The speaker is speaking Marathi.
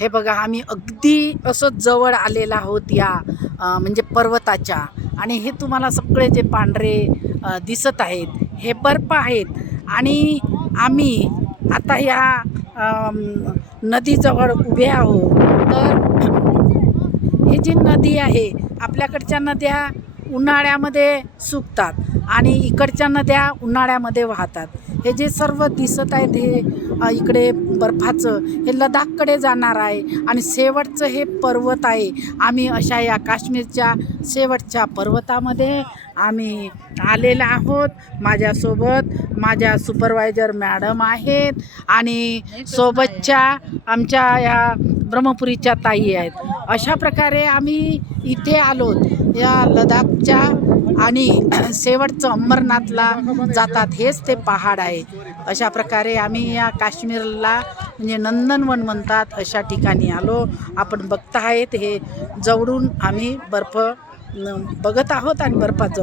हे बघा, आम्ही अगदी असं जवळ आलेला आहोत या म्हणजे पर्वताच्या. आणि हे तुम्हाला सगळे जे पांढरे दिसत आहेत हे बर्फ आहेत. आणि आम्ही आता या नदीजवळ उभे आहोत. तर ही जी नदी आहे, आपल्याकडच्या नद्या उन्हाळ्यामध्ये सुकतात आणि इकडच्या नद्या उन्हाळ्यामध्ये वाहतात. हे जे सर्व दिसत आहेत हे इकडे बर्फाचं, हे लडाखकडे जाणार आहे. आणि शेवटचं हे पर्वत आहे. आम्ही अशा या काश्मीरच्या शेवटच्या पर्वतामध्ये आम्ही आलेला आहोत. माझ्यासोबत माझ्या सुपरवायझर मॅडम आहेत आणि सोबतच्या आमच्या या ब्रह्मपुरीच्या ताई आहेत. अशा प्रकारे आम्ही इथे आलोत या लडाखच्या. आणि शेवटचं अंबरनाथला जातात हेच ते पहाड आहे. अशा प्रकारे आम्ही या काश्मीरला म्हणजे नंदनवन म्हणतात अशा ठिकाणी आलो. आपण बघत आहेत हे जवळून आम्ही बर्फ बघत आहोत आणि बर्फात